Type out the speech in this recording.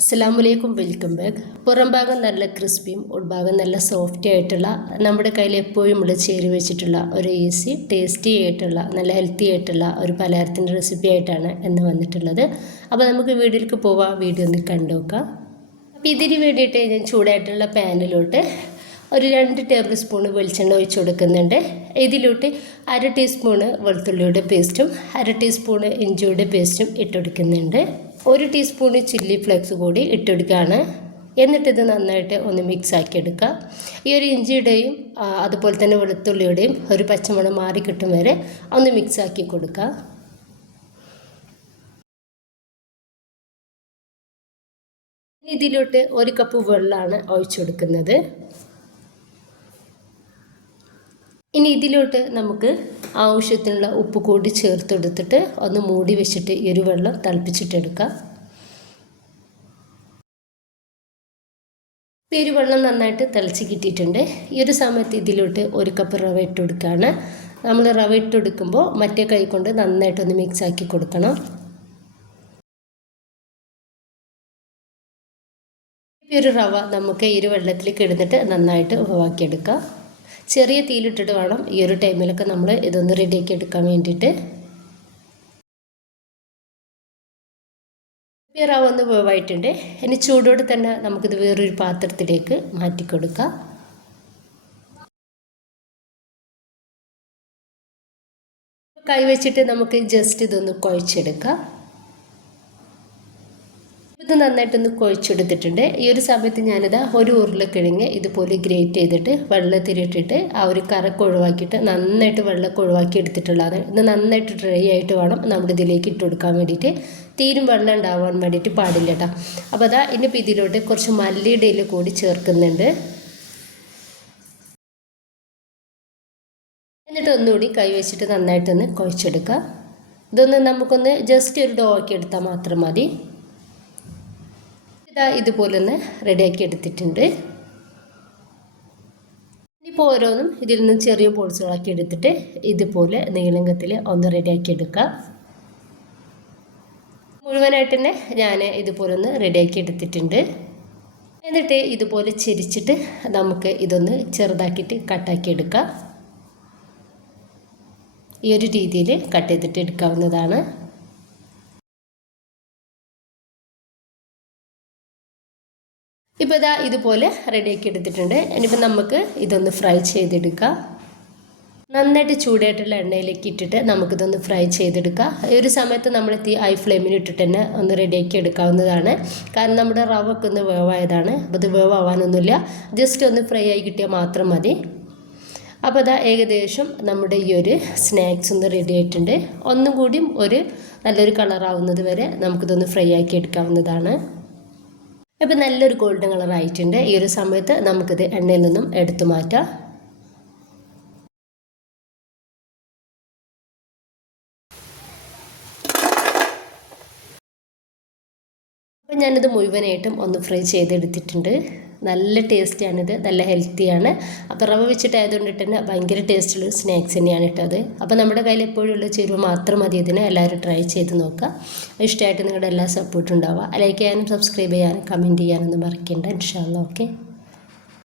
അസ്സലാമലൈക്കും, welcome back. പുറം ഭാഗം നല്ല ക്രിസ്പിയും ഉൾഭാഗം നല്ല സോഫ്റ്റി ആയിട്ടുള്ള നമ്മുടെ കയ്യിൽ എപ്പോഴും ഇവിടെ ചേരി വെച്ചിട്ടുള്ള ഒരു ഈസി ടേസ്റ്റി ആയിട്ടുള്ള നല്ല ഹെൽത്തി ആയിട്ടുള്ള ഒരു പലഹാരത്തിൻ്റെ റെസിപ്പി ആയിട്ടാണ് ഇന്ന് വന്നിട്ടുള്ളത്. അപ്പോൾ നമുക്ക് വീഡിയോയിലേക്ക് പോവാം. വീഡിയോ ഒന്ന് കണ്ടു നോക്കാം. അപ്പോൾ ഇതിന് വേണ്ടിയിട്ട് ഞാൻ ചൂടായിട്ടുള്ള പാനിലോട്ട് ഒരു 2 ടേബിൾ സ്പൂൺ വെളിച്ചെണ്ണ ഒഴിച്ച് കൊടുക്കുന്നുണ്ട്. ഇതിലോട്ട് 1/2 ടീസ്പൂണ് വെളുത്തുള്ളിയുടെ പേസ്റ്റും 1/2 ടീസ്പൂണ് ഇഞ്ചിയുടെ പേസ്റ്റും ഇട്ടുകൊടുക്കുന്നുണ്ട്. 1 ടീസ്പൂണ് ചില്ലി ഫ്ലേക്സ് കൂടി ഇട്ടെടുക്കുകയാണ്. എന്നിട്ടിത് നന്നായിട്ട് ഒന്ന് മിക്സ് ആക്കി എടുക്കുക. ഈ ഒരു ഇഞ്ചിയുടെയും അതുപോലെ തന്നെ വെളുത്തുള്ളിയുടെയും ഒരു പച്ചമണം മാറി കിട്ടും വരെ ഒന്ന് മിക്സ് ആക്കി കൊടുക്കുക. ഇതിലോട്ട് 1 കപ്പ് വെള്ളമാണ് ഒഴിച്ചു കൊടുക്കുന്നത്. ഇനി ഇതിലോട്ട് നമുക്ക് ആവശ്യത്തിനുള്ള ഉപ്പ് കൂടി ചേർത്തെടുത്തിട്ട് ഒന്ന് മൂടി വെച്ചിട്ട് ഈ ഒരു വെള്ളം തിളപ്പിച്ചിട്ടെടുക്കാം. ഈ ഒരു വെള്ളം നന്നായിട്ട് തിളച്ച് കിട്ടിയിട്ടുണ്ട്. ഈ ഒരു സമയത്ത് ഇതിലോട്ട് 1 കപ്പ് റവ ഇട്ട് കൊടുക്കുകയാണ്. നമ്മൾ റവ ഇട്ട് കൊടുക്കുമ്പോൾ മറ്റേ കൈ കൊണ്ട് നന്നായിട്ടൊന്ന് മിക്സ് ആക്കി കൊടുക്കണം. ഈ ഒരു റവ നമുക്ക് ഈ ഒരു വെള്ളത്തിലേക്ക് ഇടുന്നിട്ട് നന്നായിട്ട് ഉവാക്കിയെടുക്കാം. ചെറിയ തീയിലിട്ടിട്ട് വേണം ഈ ഒരു ടൈമിലൊക്കെ നമ്മൾ ഇതൊന്ന് റെഡിയാക്കി എടുക്കാൻ വേണ്ടിയിട്ട്. ഈ റവ ഒന്ന് വേവായിട്ടുണ്ട്. ഇനി ചൂടോടെ തന്നെ നമുക്കിത് വേറൊരു പാത്രത്തിലേക്ക് മാറ്റി കൊടുക്കാം. കൈ വെച്ചിട്ട് നമുക്ക് ജസ്റ്റ് ഇതൊന്ന് കുഴച്ചെടുക്കാം. ഇത് നന്നായിട്ടൊന്ന് കുഴച്ചെടുത്തിട്ടുണ്ട്. ഈ ഒരു സമയത്ത് ഞാനിത് ഒരു ഉരുളക്കിഴങ്ങ് ഇതുപോലെ ഗ്രേറ്റ് ചെയ്തിട്ട് വെള്ളത്തിലിട്ടിട്ട് ആ ഒരു കറക്ക് ഒഴിവാക്കിയിട്ട് നന്നായിട്ട് വെള്ളമൊക്കെ ഒഴിവാക്കി എടുത്തിട്ടുള്ളതാണ്. ഇത് നന്നായിട്ട് ഡ്രൈ ആയിട്ട് വേണം നമ്മളിതിലേക്ക് ഇട്ട് കൊടുക്കാൻ വേണ്ടിയിട്ട്. തീരും വെള്ളം ഉണ്ടാവാൻ വേണ്ടിയിട്ട് പാടില്ല കേട്ടോ. അപ്പോൾ അതാ ഇനിയിപ്പോൾ ഇതിലോട്ട് കുറച്ച് മല്ലിയുടെ ഇല കൂടി ചേർക്കുന്നുണ്ട്. എന്നിട്ട് ഒന്നുകൂടി കൈ വെച്ചിട്ട് നന്നായിട്ടൊന്ന് കുഴച്ചെടുക്കുക. ഇതൊന്ന് നമുക്കൊന്ന് ജസ്റ്റ് ഒരു ഡോ ആക്കി എടുത്താൽ മാത്രം മതി. ഇതുപോലെ ഒന്ന് റെഡിയാക്കി എടുത്തിട്ടുണ്ട്. ഇനിയിപ്പോൾ ഓരോന്നും ഇതിൽ നിന്ന് ചെറിയ ബോൾസുകളാക്കി എടുത്തിട്ട് ഇതുപോലെ നീളങ്കത്തിൽ ഒന്ന് റെഡിയാക്കി എടുക്കുക. മുഴുവനായിട്ട് തന്നെ ഞാൻ ഇതുപോലെ ഒന്ന് റെഡിയാക്കി എടുത്തിട്ടുണ്ട്. എന്നിട്ട് ഇതുപോലെ ചെരിച്ചിട്ട് നമുക്ക് ഇതൊന്ന് ചെറുതാക്കിയിട്ട് കട്ടാക്കി എടുക്കാം. ഈ ഒരു രീതിയിൽ കട്ട് ചെയ്തിട്ട് എടുക്കാവുന്നതാണ്. ഇപ്പോൾ ഇതാ ഇതുപോലെ റെഡിയാക്കി എടുത്തിട്ടുണ്ട്. ഇനിയിപ്പോൾ നമുക്ക് ഇതൊന്ന് ഫ്രൈ ചെയ്തെടുക്കാം. നന്നായിട്ട് ചൂടായിട്ടുള്ള എണ്ണയിലേക്ക് ഇട്ടിട്ട് നമുക്കിതൊന്ന് ഫ്രൈ ചെയ്തെടുക്കാം. ഈ ഒരു സമയത്ത് നമ്മൾ തീ ഹൈ ഫ്ലെയിമിൽ ഇട്ടിട്ട് തന്നെ ഒന്ന് റെഡിയാക്കി എടുക്കാവുന്നതാണ്. കാരണം നമ്മുടെ റവ ഒക്കെ ഒന്ന് വേവായതാണ്. അപ്പോൾ ഇത് വേവാവാനൊന്നുമില്ല, ജസ്റ്റ് ഒന്ന് ഫ്രൈ ആയി കിട്ടിയാൽ മാത്രം മതി. അപ്പോൾ ഇതാ ഏകദേശം നമ്മുടെ ഈ ഒരു സ്നാക്സ് ഒന്ന് റെഡി ആയിട്ടുണ്ട്. ഒന്നും കൂടിയും ഒരു നല്ലൊരു കളറാവുന്നത് വരെ നമുക്കിതൊന്ന് ഫ്രൈ ആക്കി എടുക്കാവുന്നതാണ്. ഇപ്പോൾ നല്ലൊരു ഗോൾഡൻ കളർ ആയിട്ടുണ്ട്. ഈ ഒരു സമയത്ത് നമുക്കിത് എണ്ണയിൽ നിന്നും എടുത്തു മാറ്റാം. അപ്പോൾ ഞാനിത് മുഴുവനായിട്ടും ഒന്ന് ഫ്രൈ ചെയ്തെടുത്തിട്ടുണ്ട്. നല്ല ടേസ്റ്റിയാണിത്, നല്ല ഹെൽത്തിയാണ്. അപ്പോൾ റവ വെച്ചിട്ടായതുകൊണ്ടിട്ട് തന്നെ ഭയങ്കര ടേസ്റ്റുള്ള സ്നാക്സ് തന്നെയാണ് ഇട്ടത്. അപ്പോൾ നമ്മുടെ കയ്യിൽ എപ്പോഴും ഉള്ള ചേരുവ മാത്രം മതി. ഇതിന് എല്ലാവരും ട്രൈ ചെയ്ത് നോക്കുക. ഇഷ്ടമായിട്ട് നിങ്ങളുടെ എല്ലാ സപ്പോർട്ടും ഉണ്ടാവുക. ലൈക്ക് ചെയ്യാനും സബ്സ്ക്രൈബ് ചെയ്യാനും കമൻറ്റ് ചെയ്യാനൊന്നും മറക്കണ്ട. ഇൻഷാ അല്ലാഹ്. ഓക്കെ.